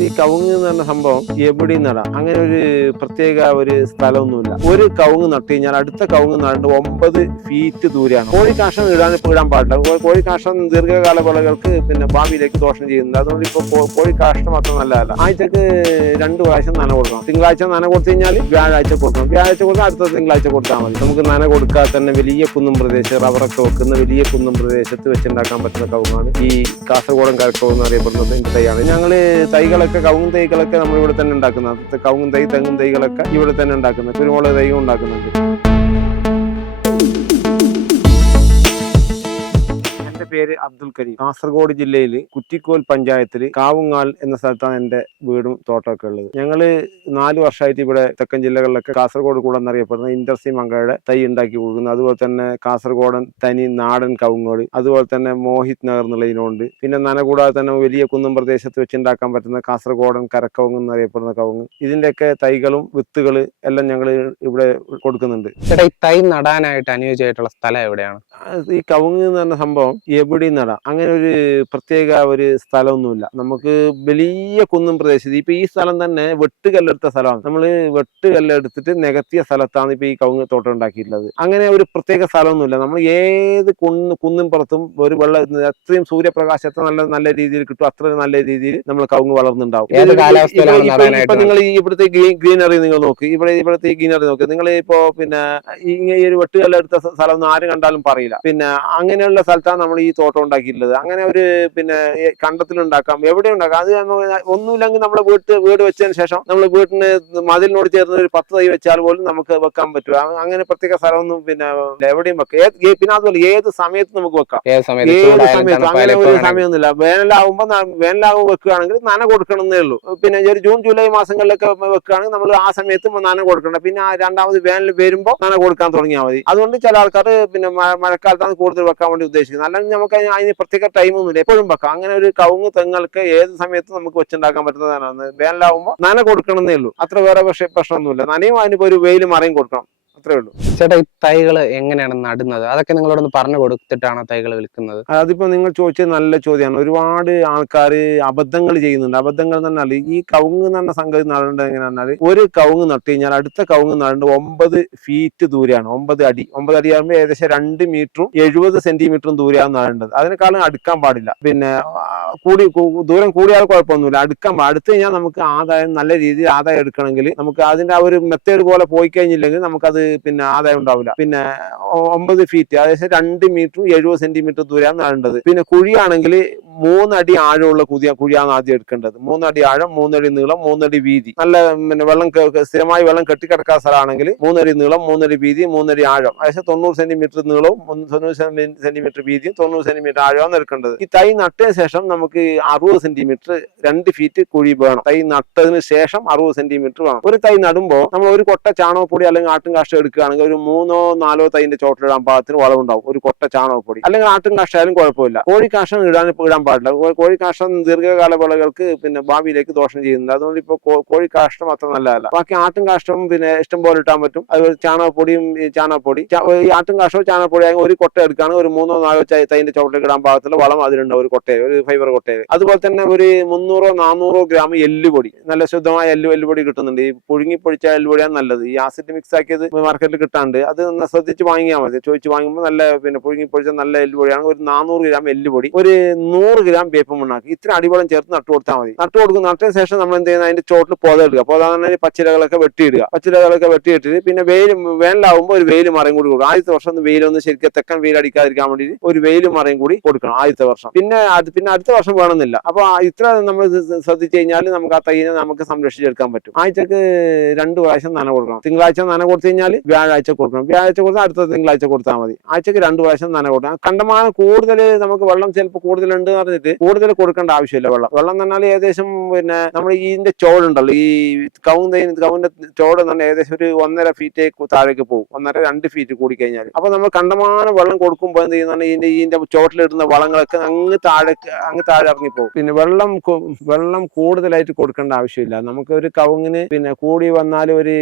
ഈ കവുങ്ങ് എന്ന് പറഞ്ഞ സംഭവം എവിടെയും നടാം. അങ്ങനെ ഒരു പ്രത്യേക ഒരു സ്ഥലമൊന്നുമില്ല. ഒരു കവുങ്ങ് നട്ട് കഴിഞ്ഞാൽ അടുത്ത കവുങ്ങ് നടണ്ട് ഒമ്പത് ഫീറ്റ് ദൂരെയാണ്. കോഴി കാഷ്ടം ഇടാൻ ഇപ്പോൾ ഇടാൻ പാടില്ല. കോ- കോഴി കാഷ്ടം ദീർഘകാല കൊലകൾക്ക് പിന്നെ ഭാവിയിലേക്ക് ദോഷം ചെയ്യുന്നുണ്ട് അതുകൊണ്ട് ഇപ്പോൾ കോഴിക്കാഷ്ടം കോഴി കാഷ്ടം മാത്രം നല്ലതല്ല. ആഴ്ചക്ക് രണ്ട് പ്രാവശ്യം നന കൊടുക്കണം. തിങ്കളാഴ്ച നന കൊടുത്തു കഴിഞ്ഞാൽ വ്യാഴാഴ്ച കൊടുക്കണം. വ്യാഴാഴ്ച കൊടുത്താൽ അടുത്ത തിങ്കളാഴ്ച കൊടുത്താൽ മതി. നമുക്ക് നന കൊടുക്കാതെ തന്നെ വലിയ കുന്നും പ്രദേശം റബ്ബറൊക്കെ വെക്കുന്ന വലിയ കുന്നും പ്രദേശത്ത് വെച്ചുണ്ടാക്കാൻ പറ്റുന്ന കവുങ്ങാണ് ഈ കാസർഗോഡൻ കരക്കവ് എന്ന് അറിയപ്പെടുന്നത്. തൈയാണ്. ഞങ്ങൾ തൈകളൊക്കെ കവുങ്ങും തൈകളൊക്കെ നമ്മൾ ഇവിടെ തന്നെ ഉണ്ടാക്കുന്നത്. കവുങ്ങും തൈ തെങ്ങും തൈകളൊക്കെ ഇവിടെ തന്നെ ഉണ്ടാക്കുന്നത്. കുരുമുളക് തൈയും ഉണ്ടാക്കുന്നുണ്ട്. പേര് അബ്ദുൽ കരീം. കാസർഗോഡ് ജില്ലയിൽ കുറ്റിക്കോൽ പഞ്ചായത്തിൽ കാവുങ്ങാൽ എന്ന സ്ഥലത്താണ് എന്റെ വീടും തോട്ടമൊക്കെ ഉള്ളത്. ഞങ്ങൾ നാല് വർഷമായിട്ട് ഇവിടെ തെക്കൻ ജില്ലകളിലൊക്കെ കാസർഗോഡ് കൂടെ എന്നറിയപ്പെടുന്ന ഇന്റർസി മങ്കയുടെ തൈ ഉണ്ടാക്കി കൊടുക്കുന്നു. അതുപോലെ തന്നെ കാസർഗോഡൻ തനി നാടൻ കവുങ്ങോട് അതുപോലെ തന്നെ മോഹിത് നഗർ എന്നുള്ള ഇനമുണ്ട് പിന്നെ നന കൂടാതെ തന്നെ വലിയ കുന്നും പ്രദേശത്ത് വെച്ചുണ്ടാക്കാൻ പറ്റുന്ന കാസർഗോഡൻ കരക്കവുങ്ങ് എന്നറിയപ്പെടുന്ന കവുങ്ങ്. ഇതിന്റെയൊക്കെ തൈകളും വിത്തുകൾ എല്ലാം ഞങ്ങൾ ഇവിടെ കൊടുക്കുന്നുണ്ട്. ചേട്ടാ ഈ തൈ നടാനായിട്ട് അനുയോജ്യമായിട്ടുള്ള സ്ഥലം എവിടെയാണ്? ഈ കവുങ്ങ് എന്ന് പറഞ്ഞ സംഭവം എവിടെയും നടാം. അങ്ങനെ ഒരു പ്രത്യേക ഒരു സ്ഥലമൊന്നുമില്ല. നമുക്ക് വലിയ കുന്നും പ്രദേശത്ത് ഇപ്പൊ ഈ സ്ഥലം തന്നെ വെട്ടുകല്ലെടുത്ത സ്ഥലമാണ്. നമ്മൾ വെട്ടുകല്ലെടുത്തിട്ട് നികത്തിയ സ്ഥലത്താണ് ഇപ്പൊ ഈ കവുങ്ങ് തോട്ടം ഉണ്ടാക്കിയിട്ടുള്ളത്. അങ്ങനെ ഒരു പ്രത്യേക സ്ഥലമൊന്നുമില്ല. നമ്മൾ ഏത് കുന്ന് കുന്നും പുറത്തും ഒരു വെള്ളം അത്രയും സൂര്യപ്രകാശം എത്ര നല്ല നല്ല രീതിയിൽ കിട്ടും അത്ര നല്ല രീതിയിൽ നമ്മൾ കവുങ്ങ് വളർന്നുണ്ടാവും ഇപ്പൊ- നിങ്ങൾ ഈ ഇവിടുത്തെ ഗ്രീനറി നിങ്ങൾ നോക്ക്. ഇവിടെ ഇവിടുത്തെ ഗ്രീനറി നോക്ക്. നിങ്ങൾ ഇപ്പോ പിന്നെ ഈ ഒരു വെട്ടുകല്ലെടുത്ത സ്ഥ- സ്ഥലം ഒന്നും ആരും കണ്ടാലും പറയില്ല. പിന്നെ അങ്ങനെയുള്ള സ്ഥലത്താണ് നമ്മൾ ഈ തോട്ടം ഉണ്ടാക്കിയിട്ടുള്ളത്. അങ്ങനെ ഒരു പിന്നെ കണ്ടത്തിലുണ്ടാക്കാം. എവിടെ ഉണ്ടാക്കാം? അത് ഒന്നുമില്ലെങ്കിൽ നമ്മുടെ വീട്ട് വീട് വെച്ചതിന് ശേഷം നമ്മൾ വീട്ടിന് മതിലിനോട് ചേർന്ന് ഒരു പത്ത് തൈ വെച്ചാൽ പോലും നമുക്ക് വെക്കാൻ പറ്റും. അങ്ങനെ പ്രത്യേക സ്ഥലമൊന്നും പിന്നെ എവിടെയും വെക്കാം. പിന്നെ അതുപോലെ ഏത് സമയത്ത് നമുക്ക് വെക്കാം. ഏത് സമയത്ത് അങ്ങനെ ഒരു. സമയമൊന്നുമില്ല. വേനലാവുമ്പോ വേനലാകുമ്പോൾ വെക്കുകയാണെങ്കിൽ നന കൊടുക്കണമെന്നേ ഉള്ളൂ. പിന്നെ ഒരു ജൂൺ ജൂലൈ മാസങ്ങളിലൊക്കെ വെക്കുകയാണെങ്കിൽ നമ്മൾ ആ സമയത്ത് നന കൊടുക്കണം. പിന്നെ രണ്ടാമത് വേനൽ വരുമ്പോൾ നന കൊടുക്കാൻ തുടങ്ങിയാൽ മതി. അതുകൊണ്ട് ചില ആൾക്കാർ പിന്നെ മഴക്കാലത്താണ് കൂടുതൽ വെക്കാൻ വേണ്ടി ഉദ്ദേശിക്കുന്നത് അല്ലെങ്കിൽ നമുക്ക് അതിന് പ്രത്യേക ടൈമൊന്നുമില്ല എപ്പോഴും വെക്കാം. അങ്ങനെ ഒരു കവുങ്ങ് തെങ്ങൾക്ക് ഏത് സമയത്തും നമുക്ക് വെച്ചുണ്ടാക്കാൻ പറ്റുന്നതാണ് വേനലാവുമ്പോൾ നന കൊടുക്കണമെന്നേ ഉള്ളൂ. അത്ര വേറെ പക്ഷേ പ്രശ്നമൊന്നുമില്ല. നനയും അതിനിപ്പോൾ ഒരു വെയിൽ മറയും കൊടുക്കണം. അത്രേ ഉള്ളൂ. ചേട്ടാ ഈ തൈകൾ എങ്ങനെയാണ് നടുന്നത്? അതൊക്കെ നിങ്ങളോടൊന്ന് പറഞ്ഞു കൊടുത്തിട്ടാണ് തൈകൾ വിൽക്കുന്നത്? അതിപ്പോ നിങ്ങൾ ചോദിച്ചത് നല്ല ചോദ്യമാണ് ഒരുപാട് ആൾക്കാർ അബദ്ധങ്ങൾ ചെയ്യുന്നുണ്ട്. അബദ്ധങ്ങൾ എന്ന് പറഞ്ഞാൽ ഈ കവുങ്ങ് എന്ന് പറഞ്ഞ സംഗതി നടേണ്ടത് എങ്ങനെയാണെന്നാൽ ഒരു കവുങ്ങ് നട്ട് കഴിഞ്ഞാൽ അടുത്ത കവുങ്ങ് നടേണ്ടത് ഒമ്പത് ഫീറ്റ് ദൂരെയാണ്. ഒമ്പത് അടി. ഒമ്പത് അടി ആകുമ്പോൾ ഏകദേശം രണ്ട് മീറ്ററും എഴുപത് സെന്റിമീറ്ററും ദൂരെയാണ് നടേണ്ടത്. അതിനേക്കാളും അടുക്കാൻ പാടില്ല. പിന്നെ കൂടി ദൂരം കൂടിയാൽ കുഴപ്പമൊന്നുമില്ല. അടുക്കാൻ പാടില്ല. അടുത്ത് കഴിഞ്ഞാൽ നമുക്ക് ആദായം നല്ല രീതിയിൽ ആദായം എടുക്കണമെങ്കിൽ നമുക്ക് അതിന്റെ ആ ഒരു മെത്തേഡ് പോലെ പോയി കഴിഞ്ഞില്ലെങ്കിൽ നമുക്കത് പിന്നെ ആദായം ഉണ്ടാവില്ല. പിന്നെ ഒമ്പത് ഫീറ്റ് അതായത് രണ്ട് മീറ്റർ എഴുപത് സെന്റിമീറ്റർ ദൂരമാണ് നടേണ്ടത് പിന്നെ കുഴിയാണെങ്കിൽ മൂന്നടി ആഴമുള്ള കുതിയ കുഴിയാണ് ആദ്യം എടുക്കേണ്ടത്. മൂന്നടി ആഴം മൂന്നടി നീളം മൂന്നടി വീതി. നല്ല പിന്നെ വെള്ളം സ്ഥിരമായി വെള്ളം കെട്ടിക്കിടക്കാത്ത സ്ഥലമാണെങ്കിൽ മൂന്നടി നീളം മൂന്നടി വീതി മൂന്നടി ആഴം. ഏകദേശം തൊണ്ണൂറ് സെന്റിമീറ്റർ നീളവും തൊണ്ണൂറ് സെന്റിമീറ്റർ വീതിയും തൊണ്ണൂറ് സെന്റിമീറ്റർ ആഴമാണ് എടുക്കേണ്ടത്. ഈ തൈ നട്ടതിന് ശേഷം നമുക്ക് അറുപത് സെന്റിമീറ്റർ രണ്ട് ഫീറ്റ് കുഴി വേണം. തൈ നട്ടതിന് ശേഷം അറുപത് സെന്റിമീറ്റർ വേണം. ഒരു തൈ നടുമ്പോൾ നമ്മൾ ഒരു കൊട്ട ചാണകപ്പൊടി അല്ലെങ്കിൽ ആട്ടും കാഷ്ടം എടുക്കുകയാണെങ്കിൽ ഒരു മൂന്നോ നാലോ തൈന്റെ ചോട്ടിലിടാൻ പാകത്തിന് വളമുണ്ടാവും ഒരു കൊട്ട ചാണകപ്പൊടി അല്ലെങ്കിൽ ആട്ടും കാഷ്ടായാലും കുഴപ്പമില്ല. കോഴി കാഷ്ടം ഇടാൻ ഇടാൻ പാടില്ല. കോഴി കാഷ്ടം ദീർഘകാല വിളകൾക്ക് പിന്നെ ഭാവിയിലേക്ക് ദോഷം ചെയ്യുന്നുണ്ട് അതുകൊണ്ട് ഇപ്പൊ കോ- കോഴി കാഷ്ടം അത്ര നല്ലതല്ല. ബാക്കി ആട്ടും കാഷ്ടം പിന്നെ ഇഷ്ടം പോലെ ഇട്ടാൻ പറ്റും. അതുപോലെ ചാണകപ്പൊടിയും ചാണകപ്പൊടി. ഈ ആട്ടും കാഷ്ടവും ചാണകപ്പൊടി ഒരു കൊട്ട എടുക്കുകയാണെങ്കിൽ ഒരു മൂന്നോ നാലോ തൈന്റെ ചോട്ടിലേക്ക് ഇടാൻ പാകത്തിലുള്ള വളം അതിലുണ്ട്. ഒരു കൊട്ടയിൽ ഒരു ഫൈബർ കൊട്ടയിൽ. അതുപോലെ തന്നെ ഒരു മുന്നൂറോ നാനൂറോ ഗ്രാം എല്ലുപൊടി. നല്ല ശുദ്ധമായ എല്ലു എല്ലുപൊടി കിട്ടുന്നുണ്ട്. ഈ പുഴുങ്ങി പൊടിച്ച എല്ലുപൊടിയാണ് നല്ലത്. ഈ ആസിഡ് മിക്സ് ആക്കിയത് മാർക്കറ്റിൽ കിട്ടാണ്ട് അത് ശ്രദ്ധിച്ച് വാങ്ങിയാൽ മതി. ചോദിച്ച് വാങ്ങുമ്പോൾ നല്ല പിന്നെ പുഴുങ്ങി പൊടിച്ച നല്ല എല്ലുപൊടിയാണ്. ഒരു നാനൂറ് ഗ്രാം എല്ലുപൊടി. ഒരു നൂറ് ഗ്രാം വേപ്പ് മണ്ണാക്കി ഇത്ര അടിവളം ചേർത്ത് നട്ടു കൊടുത്താൽ മതി. നട്ടു കൊടുക്കും നട്ടതിന് ശേഷം നമ്മൾ എന്ത് ചെയ്യുന്നത്? അതിന്റെ ചോട്ടിൽ പോത ഇടുക പോത പച്ചിലകളൊക്കെ വെട്ടിയിടുക. പച്ചിലകളൊക്കെ വെട്ടിയിട്ടിട്ട് പിന്നെ വെയിൽ വേനലാവുമ്പോൾ ഒരു വെയിൽ മറയും കൂടി കൊടുക്കും ആദ്യത്തെ വർഷം ഒന്ന് വെയിലൊന്ന് ശരിക്കും തെക്കൻ വെയിൽ അടിക്കാതിരിക്കാൻ വേണ്ടി ഒരു വെയിൽ മറയും കൂടി കൊടുക്കണം ആദ്യത്തെ വർഷം. പിന്നെ പിന്നെ അടുത്ത വർഷം വേണമെന്നില്ല. അപ്പൊ ഇത്ര നമ്മൾ ശ്ര- ശ്രദ്ധിച്ചു കഴിഞ്ഞാൽ നമുക്ക് ആ തൈനെ നമുക്ക് സംരക്ഷിച്ചെടുക്കാൻ പറ്റും. ആഴ്ചക്ക് രണ്ട് പ്രാവശ്യം നന കൊടുക്കണം. തിങ്കളാഴ്ച നന കൊടുത്തു കഴിഞ്ഞാൽ വ്യാഴാഴ്ച കൊടുക്കണം. വ്യാഴാഴ്ച കൊടുത്താൽ അടുത്ത തിങ്കളാഴ്ച കൊടുത്താൽ മതി. ആഴ്ചക്ക് രണ്ട് പ്രാവശ്യം നന കൊടുക്കണം. കണ്ടമാനം കൂടുതൽ നമുക്ക് വെള്ളം ചിലപ്പോൾ കൂടുതലുണ്ട് പറഞ്ഞിട്ട് കൂടുതൽ കൊടുക്കേണ്ട ആവശ്യമില്ല വെള്ളം. വെള്ളം എന്ന് പറഞ്ഞാൽ ഏകദേശം പിന്നെ നമ്മൾ ഇതിന്റെ ചോടുണ്ടല്ലോ ഈ കവുങ് കൗന്റെ ചോട് എന്ന് പറഞ്ഞാൽ ഏകദേശം ഒരു ഒന്നര ഫീറ്റ് താഴേക്ക് പോകും. ഒന്നര രണ്ട് ഫീറ്റ് കൂടി കഴിഞ്ഞാൽ അപ്പൊ നമ്മൾ കണ്ടമാനം വെള്ളം കൊടുക്കുമ്പോൾ എന്ത് ചെയ്യുന്ന ഇതിന്റെ ഇതിന്റെ ചോട്ടിലിടുന്ന വളങ്ങളൊക്കെ അങ്ങ് താഴെ അങ്ങ് താഴെ ഇറങ്ങി പോകും. പിന്നെ വെള്ളം വെള്ളം കൂടുതലായിട്ട് കൊടുക്കേണ്ട ആവശ്യമില്ല. നമുക്ക് ഒരു കവുങ്ങിന് പിന്നെ കൂടി വന്നാൽ ഒരു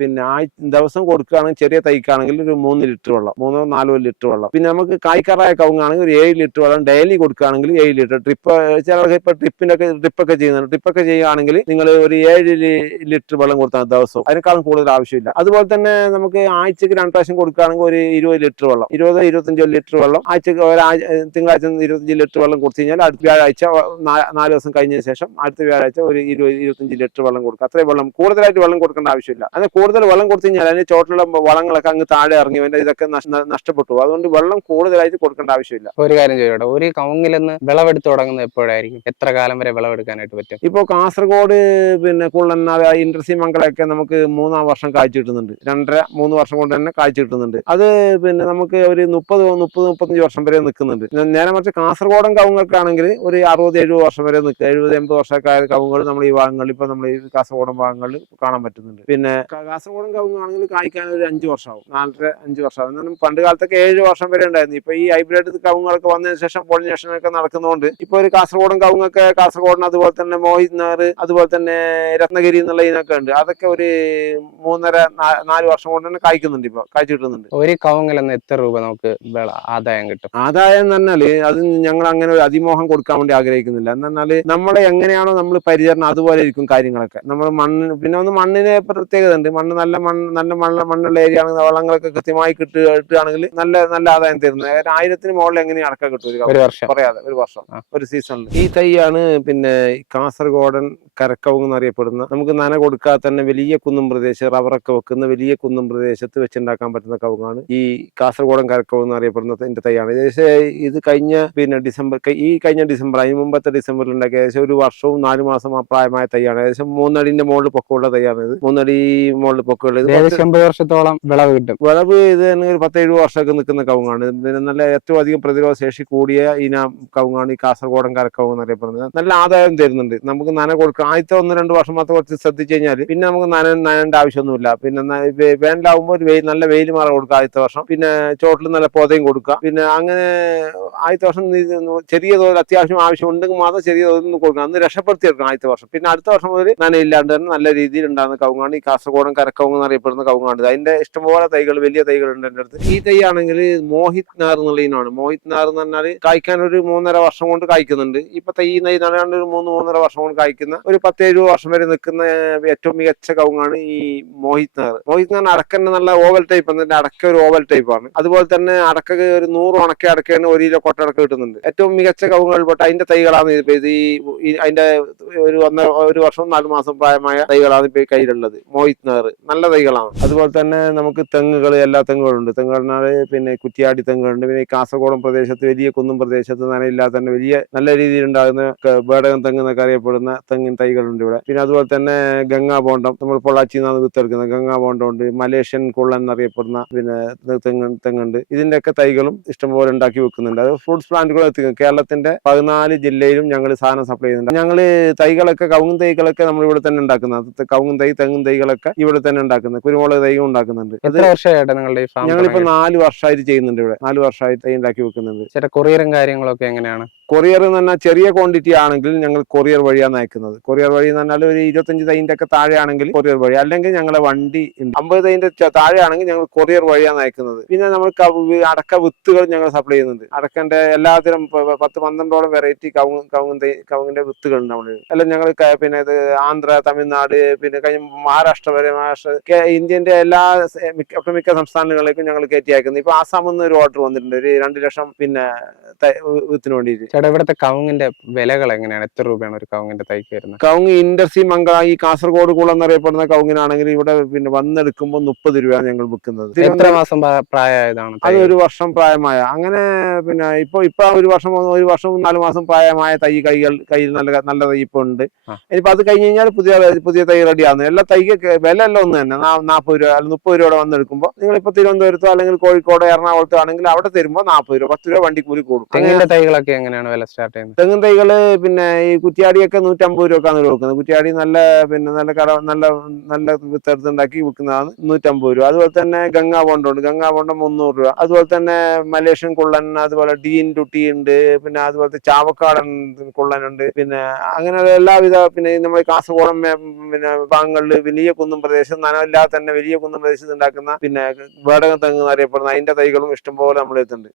പിന്നെ ആഴ്ച ദിവസം കൊടുക്കുകയാണെങ്കിൽ ചെറിയ തൈക്കാണെങ്കിൽ ഒരു മൂന്ന് ലിറ്റർ വെള്ളം മൂന്നോ നാലോ ലിറ്റർ വെള്ളം. പിന്നെ നമുക്ക് കായ്ക്കാറായ കവുങ്ങാണെങ്കിൽ ഒരു ഏഴ് ലിറ്റർ വെള്ളം ഡെയിലി കൊടുക്കുകയാണെങ്കിൽ ലിറ്റർ ട്രിപ്പ് ചിലർക്ക് ഇപ്പൊ ട്രിപ്പിനൊക്കെ ട്രിപ്പൊക്കെ ചെയ്യുന്നുണ്ട്. ട്രിപ്പൊക്കെ ചെയ്യുകയാണെങ്കിൽ നിങ്ങൾ ഒരു ഏഴ് ലിറ്റർ വെള്ളം കൊടുത്താൽ ദിവസവും. അതിനേക്കാളും കൂടുതൽ ആവശ്യമില്ല. അതുപോലെ തന്നെ നമുക്ക് ആഴ്ചക്ക് രണ്ട് പ്രാവശ്യം കൊടുക്കുകയാണെങ്കിൽ ഒരു ഇരുപത് ലിറ്റർ വെള്ളം. ഇരുപത് ഇരുപത്തഞ്ചോ ലിറ്റർ വെള്ളം. ആഴ്ചക്ക് തിങ്കളാഴ്ച ഇരുപത്തഞ്ച് ലിറ്റർ വെള്ളം കൊടുത്തു കഴിഞ്ഞാൽ അടുത്ത വ്യാഴാഴ്ച നാല് ദിവസം കഴിഞ്ഞതിന് ശേഷം അടുത്ത വ്യാഴാഴ്ച ഒരു ഇരുപത് ഇരുപത്തഞ്ച് ലിറ്റർ വെള്ളം കൊടുക്കുക. അത്രയും വെള്ളം കൂടുതലായിട്ട് വെള്ളം കൊടുക്കേണ്ട ആവശ്യമില്ല. അത് കൂടുതൽ വെള്ളം കൊടുത്തു കഴിഞ്ഞാൽ അതിന് ചോട്ടിലുള്ള വളങ്ങളൊക്കെ അങ്ങ് താഴെ ഇറങ്ങി ഇതൊക്കെ നഷ്ട- നഷ്ടപ്പെട്ടു അതുകൊണ്ട് വെള്ളം കൂടുതലായിട്ട് കൊടുക്കേണ്ട ആവശ്യമില്ല. ഒരു കാര്യം ചെയ്യട്ടെ. ഒരു കവുങ്ങിൽ നിന്ന് വിളവെടുത്ത് തുടങ്ങുന്നത് എപ്പോഴായിരിക്കും? എത്ര കാലം വരെ വിളവെടുക്കാനായിട്ട് പറ്റും? ഇപ്പോൾ കാസർഗോഡ് പിന്നെ കുള്ളന്ന ഇൻഡസ്ട്രി മംഗളൊക്കെ നമുക്ക് മൂന്നാം വർഷം കാഴ്ച കിട്ടുന്നുണ്ട്. രണ്ടര മൂന്ന് വർഷം കൊണ്ട് തന്നെ കാഴ്ച കിട്ടുന്നുണ്ട്. അത് പിന്നെ നമുക്ക് ഒരു മുപ്പത് മുപ്പത് മുപ്പത്തഞ്ച് വർഷം വരെ നിൽക്കുന്നുണ്ട്. നേരെ മറിച്ച് കാസർഗോഡൻ കവുങ്ങൾക്കാണെങ്കിൽ ഒരു അറുപത് എഴുപത് വർഷം വരെ നിൽക്കുക. എഴുപത് എൺപത് വർഷമൊക്കെ ആയ കവുങ്ങൾ നമ്മൾ ഈ ഭാഗങ്ങളിൽ ഇപ്പൊ നമ്മൾ ഈ കാസർഗോഡൻ ഭാഗങ്ങളിൽ കാണാൻ പറ്റുന്നുണ്ട്. പിന്നെ കാസർഗോഡൻ കവുങ്ങാണെങ്കിൽ കായ്ക്കാൻ ഒരു അഞ്ച് വർഷമാവും. നാലര അഞ്ച് വർഷമാവും. എന്നാലും പണ്ട് കാലത്തൊക്കെ ഏഴ് വർഷം വരെ ഉണ്ടായിരുന്നു. ഇപ്പൊ ഈ ഹൈബ്രിഡ് കവുങ്ങളൊക്കെ വന്നതിന് ശേഷം പോളിനേഷൻ ഒക്കെ നടക്കുന്നതുകൊണ്ട് ഇപ്പൊ ഒരു കാസർഗോഡും കവുങ്ങൊക്കെ കാസർഗോഡിന് അതുപോലെ തന്നെ മോഹിത് നഗർ അതുപോലെ തന്നെ രത്നഗിരി എന്നുള്ള ഇതിനൊക്കെ ഉണ്ട്. അതൊക്കെ ഒരു മൂന്നര നാല് വർഷം കൊണ്ട് തന്നെ കായ്ക്കുന്നുണ്ട് ഇപ്പൊ കായ്ച്ചു കിട്ടുന്നുണ്ട്. ഒരു കവുങ്ങൽ എത്ര രൂപ നമുക്ക് ആദായം കിട്ടും? ആദായം എന്ന് പറഞ്ഞാൽ അത് ഞങ്ങൾ അങ്ങനെ ഒരു അതിമോഹം കൊടുക്കാൻ വേണ്ടി ആഗ്രഹിക്കുന്നില്ല. എന്ന് പറഞ്ഞാൽ നമ്മളെ എങ്ങനെയാണോ നമ്മൾ പരിചരണം അതുപോലെ ഇരിക്കും കാര്യങ്ങളൊക്കെ. നമ്മൾ മണ്ണ് പിന്നെ ഒന്ന് മണ്ണിന് പ്രത്യേകത ഉണ്ട്. മണ്ണ് നല്ല മണ്ണ് നല്ല മണ്ണ് മണ്ണുള്ള ഏരിയ ആണെങ്കിൽ വളങ്ങളൊക്കെ കൃത്യമായി കിട്ടുക കിട്ടുകയാണെങ്കിൽ നല്ല നല്ല ആദായം തരുന്നത് ആയിരത്തിന് മുകളിൽ എങ്ങനെ അടക്കം കിട്ടും ഒരു വർഷം. പറയാതെ ഒരു വർഷം. ആ. ഒരു സീസണിൽ ഈ തൈയാണ് പിന്നെ കാസർഗോഡൻ കരക്കവുങ്ങ് എന്നറിയപ്പെടുന്ന നമുക്ക് നന കൊടുക്കാതെ തന്നെ വലിയ കുന്നും പ്രദേശം റബ്ബറൊക്കെ വെക്കുന്ന വലിയ കുന്നും പ്രദേശത്ത് വെച്ചുണ്ടാക്കാൻ പറ്റുന്ന കവുങ്ങാണ് ഈ കാസർഗോഡൻ കരക്കവുങ്ങ് എന്നറിയപ്പെടുന്ന ഇതിന്റെ തൈയാണ്. ഏകദേശം ഇത് കഴിഞ്ഞ പിന്നെ ഡിസംബർ ഈ കഴിഞ്ഞ ഡിസംബർ അതിന് മുമ്പത്തെ ഡിസംബറിൽ ഉണ്ടാക്കിയ ഏകദേശം ഒരു വർഷവും നാല് മാസം പ്രായമായ തൈയാണ്. ഏകദേശം മൂന്നടിന്റെ മുകളിൽ പൊക്കമുള്ള തൈയാണ് ഇത്. മൂന്നടി മുകളിൽ പൊക്കമുള്ള ഏകദേശം എൺപത് വർഷത്തോളം വിളവ് കിട്ടും. വിളവ് ഇത് തന്നെ ഒരു പത്ത് എഴുപത് വർഷമൊക്കെ നിൽക്കുന്ന കവുങ്ങാണ്. പിന്നെ നല്ല ഏറ്റവും അധികം പ്രതിരോധ ശേഷി കൂടിയ ഇനം കവുങ്ങാണ് ഈ കാസർഗോഡൻ കരക്കവുങ്ങ് എന്നറിയപ്പെടുന്നത് നല്ല ആദായം തരുന്നുണ്ട്. നമുക്ക് നന കൊടുക്കാം ആദ്യത്തെ ഒന്ന് രണ്ട് വർഷം മാത്രം കുറച്ച് ശ്രദ്ധിച്ചു കഴിഞ്ഞാൽ പിന്നെ നമുക്ക് നന നനേണ്ട ആവശ്യമൊന്നുമില്ല. പിന്നെ വേനലാവുമ്പോൾ ഒരു വെയിൽ നല്ല വെയിൽ മാറ കൊടുക്കുക ആദ്യത്തെ വർഷം. പിന്നെ ചോട്ടിൽ നല്ല പോതയും കൊടുക്കുക. പിന്നെ അങ്ങനെ ആദ്യത്തെ വർഷം ചെറിയ തോതിൽ അത്യാവശ്യം ആവശ്യം ഉണ്ടെങ്കിൽ മാത്രം ചെറിയ തോതിൽ കൊടുക്കണം. അന്ന് രക്ഷപ്പെടുത്തിയെടുക്കണം ആദ്യത്തെ വർഷം. പിന്നെ അടുത്ത വർഷം മുതൽ നനയില്ലാണ്ട് തന്നെ നല്ല രീതിയിൽ ഉണ്ടാകുന്ന കവുങ്ങാണ് ഈ കാസർഗോഡൻ കരക്കവുങ്ങ് എന്നറിയപ്പെടുന്ന കവുങ്ങാണ് അതിന്റെ ഇഷ്ടംപോലെ തൈകൾ വലിയ തൈകൾ ഉണ്ട് എന്റെ അടുത്ത്. ഈ തൈ ആണെങ്കിൽ മോഹിത് നാർ എന്നുള്ള ഇനമാണ്. മോഹിത് നാർ എന്ന് പറഞ്ഞാൽ കായ്ക്കാൻ ഒരു മൂന്നര വർഷം കൊണ്ട് കായ്ക്കുന്നുണ്ട്. ഇപ്പൊ തൈ നൈ നടാണ്ട് ഒരു മൂന്ന് മൂന്നര വർഷം കൊണ്ട് കായ്ക്കുന്ന ഒരു പത്ത് പത്തേഴ് വർഷം വരെ നിൽക്കുന്ന ഏറ്റവും മികച്ച കവുങ്ങാണ് ഈ മോഹിത് നാർ മോഹിത് നാർ അടക്കന്നെ നല്ല ഓവൽ ടൈപ്പ് എന്നിട്ട് അടക്ക ഒരു ഓവൽ ടൈപ്പ് ആണ്. അതുപോലെ തന്നെ അടക്ക ഒരു നൂറ് ഉണക്ക അടക്കയാണ് ഒരു കിലോ കൊട്ടടക്ക കിട്ടുന്നുണ്ട്. ഏറ്റവും മികച്ച കവുങ്ങുകൾ പെട്ട അതിന്റെ തൈകളാണ് ഇത് ഈ അതിന്റെ ഒരു ഒന്ന ഒരു വർഷം നാല് മാസം പ്രായമായ തൈകളാണ് ഇപ്പൊ കയ്യിലുള്ളത്. മോഹിത് നാർ നല്ല തൈകളാണ്. അതുപോലെ തന്നെ നമുക്ക് തെങ്ങുകൾ എല്ലാ തെങ്ങുകളും ഉണ്ട്. തെങ്ങുകളിനാല് പിന്നെ കുറ്റിയാടി തെങ്ങുകളുണ്ട് പിന്നെ കാസർഗോഡം പ്രദേശത്ത് വലിയ കുന്നും പ്രദേശത്ത് നനയില്ലാതെ തന്നെ വലിയ നല്ല രീതിയിൽ ഉണ്ടാകുന്ന വേടകം തെങ്ങ് എന്നൊക്കെ അറിയപ്പെടുന്ന തെങ്ങിൻ തൈകളുണ്ട് ഇവിടെ. പിന്നെ അതുപോലെ തന്നെ ഗംഗാ ബോണ്ടം നമ്മൾ പൊള്ളാച്ചിയിൽ നിന്നാണ് വിത്തെടുക്കുന്നത്. ഗംഗാ ബോണ്ടം ഉണ്ട്. മലേഷ്യൻ കുള്ളൻ എന്നറിയപ്പെടുന്ന പിന്നെ തെങ്ങ് തെങ്ങുണ്ട്. ഇതിന്റെയൊക്കെ തൈകളും ഇഷ്ടംപോലെ ഉണ്ടാക്കി വെക്കുന്നുണ്ട്. അത് ഫ്രൂട്ട്സ് പ്ലാന്റുകൾ എത്തിക്കും. കേരളത്തിന്റെ പതിനാല് ജില്ലയിലും ഞങ്ങൾ സാധനം സപ്ലൈ ചെയ്യുന്നുണ്ട്. ഞങ്ങൾ തൈകളൊക്കെ കവുങ്ങ് തൈകളൊക്കെ നമ്മൾ ഇവിടെ തന്നെ ഉണ്ടാക്കുന്നത്. കവുങ്ങും തൈ തെങ്ങും തൈകളൊക്കെ ഇവിടെ തന്നെ ഉണ്ടാക്കുന്നത്. കുരുമുളക് തൈയും ഉണ്ടാക്കുന്നുണ്ട്. എത്ര വർഷമായിട്ട് നിങ്ങളുടെ ഈ ഫാം ഞങ്ങളിപ്പോ നാല് വർഷമായിട്ട് ചെയ്യുന്നുണ്ട് ഇവിടെ. നാല് വർഷമായിട്ട് തൈ ഉണ്ടാക്കി വെക്കുന്നുണ്ട്. ചേട്ടാ കൊറിയറും കാര്യങ്ങളൊക്കെ എങ്ങനെയാണ്? കൊറിയർ എന്ന് പറഞ്ഞാൽ ചെറിയ ക്വാണ്ടിറ്റി ആണെങ്കിൽ ഞങ്ങൾ കൊറിയർ വഴിയാണ് അയക്കുന്നത്. കൊറിയർ വഴി എന്ന് പറഞ്ഞാൽ ഒരു ഇരുപത്തഞ്ച് തൈന്റെ ഒക്കെ താഴെ ആണെങ്കിൽ കൊറിയർ വഴി. അല്ലെങ്കിൽ ഞങ്ങളെ വണ്ടി അമ്പത് തൈന്റെ താഴെ ആണെങ്കിൽ ഞങ്ങൾ കൊറിയർ വഴിയാണ് അയക്കുന്നത്. പിന്നെ നമ്മൾ അടക്ക വിത്തുകൾ ഞങ്ങൾ സപ്ലൈ ചെയ്യുന്നുണ്ട്. അടക്കന്റെ എല്ലാത്തരം പത്ത് പന്ത്രണ്ടോളം വെറൈറ്റി കവുങ്ങ് കവുങ്ങ് കവുങ്ങിന്റെ വിത്തുകൾ ഉണ്ട് നമ്മൾ എല്ലാം ഞങ്ങൾ പിന്നെ ഇത് ആന്ധ്ര തമിഴ്നാട് പിന്നെ കഴിഞ്ഞ മഹാരാഷ്ട്ര വരെ മഹാരാഷ്ട്ര ഇന്ത്യന്റെ എല്ലാ മിക്ക ഒട്ടുമിക്ക സംസ്ഥാനങ്ങളിലേക്കും ഞങ്ങൾ കയറ്റി അയക്കുന്നത് ഇപ്പൊ ആസാമിൽ നിന്ന് ഒരു ഓർഡർ വന്നിട്ടുണ്ട്. ഒരു രണ്ട് ലക്ഷം പിന്നെ വിത്തിന് വേണ്ടിയിട്ട്. ചേട്ടാ ഇവിടുത്തെ കവുങ്ങിന്റെ വിലകൾ എങ്ങനെയാണ്? എത്ര രൂപയാണ് ഒരു കവുങ്ങിന്റെ തൈക്ക് വരുന്നത്? കവുങ്ങ് ഇൻഡസ്ട്രി മംഗള ഈ കാസർഗോഡ് കുളം എന്നറിയപ്പെടുന്ന കവുങ്ങിനാണെങ്കിൽ ഇവിടെ പിന്നെ വന്നെടുക്കുമ്പോൾ മുപ്പത് രൂപയാണ് ഞങ്ങൾ വിൽക്കുന്നത്. എത്ര മാസം പ്രാ- പ്രായമായതാണ് അത് ഒരു വർഷം പ്രായമായ. അങ്ങനെ പിന്നെ ഇപ്പൊ ഇപ്പൊ ഒരു വർഷം ഒരു വർഷം നാലു മാസം പ്രായമായ തൈ കൈകൾ കയ്യിൽ നല്ല നല്ല തൈ ഇപ്പൊ ഉണ്ട്. ഇനിയിപ്പോ അത് കഴിഞ്ഞ് കഴിഞ്ഞാൽ പുതിയ പുതിയ തൈ റെഡിയാണ്. എല്ലാ തൈക്ക് വില എല്ലാം ഒന്ന് തന്നെ. നാൽപ്പത് രൂപ അല്ലെങ്കിൽ മുപ്പത് രൂപയുടെ വന്നെടുക്കുമ്പോൾ നിങ്ങൾ ഇപ്പൊ തിരുവനന്തപുരത്തോ അല്ലെങ്കിൽ കോഴിക്കോട് എറണാകുളത്തോ ആണെങ്കിൽ അവിടെ തരുമ്പോൾ നാൽപ്പത് രൂപ പത്ത് രൂപ വണ്ടി കൂലി കൂടും. തൈകളൊക്കെ എങ്ങനെയാണ്? വില സ്റ്റാർട്ട് ചെയ്യുന്നത്. തെങ്ങും തൈകൾ പിന്നെ ഈ കുറ്റിയാടിയൊക്കെ നൂറ്റമ്പത് രൂപക്കാണ് കൊടുക്കുന്നത്. കുറ്റിയാടി നല്ല പിന്നെ നല്ല കട നല്ല നല്ല വിത്തെടുത്തുണ്ടാക്കി വിൽക്കുന്നതാണ് നൂറ്റമ്പത് രൂപ. അതുപോലെ തന്നെ ഗംഗാ ബോണ്ടുണ്ട് ഗംഗാ ബോണ്ടം മുന്നൂറ് രൂപ. അതുപോലെ തന്നെ മലേഷ്യൻ കുള്ളൻ അതുപോലെ ഡീൻ ടുട്ടി ഉണ്ട്. പിന്നെ അതുപോലത്തെ ചാവക്കാടൻ കുള്ളനുണ്ട് പിന്നെ അങ്ങനെ എല്ലാവിധ പിന്നെ നമ്മൾ നമ്മുടെ കാസർഗോഡൻ പിന്നെ ഭാഗങ്ങളിൽ വലിയ കുന്നും പ്രദേശം നനവില്ലാതെ തന്നെ വലിയ കുന്നും പ്രദേശത്ത് ഉണ്ടാക്കുന്ന പിന്നെ വേടകം തെങ്ങ് എന്നറിയപ്പെടുന്ന അതിന്റെ തൈകളും ഇഷ്ടംപോലെ നമ്മൾ അടുത്തുണ്ട്.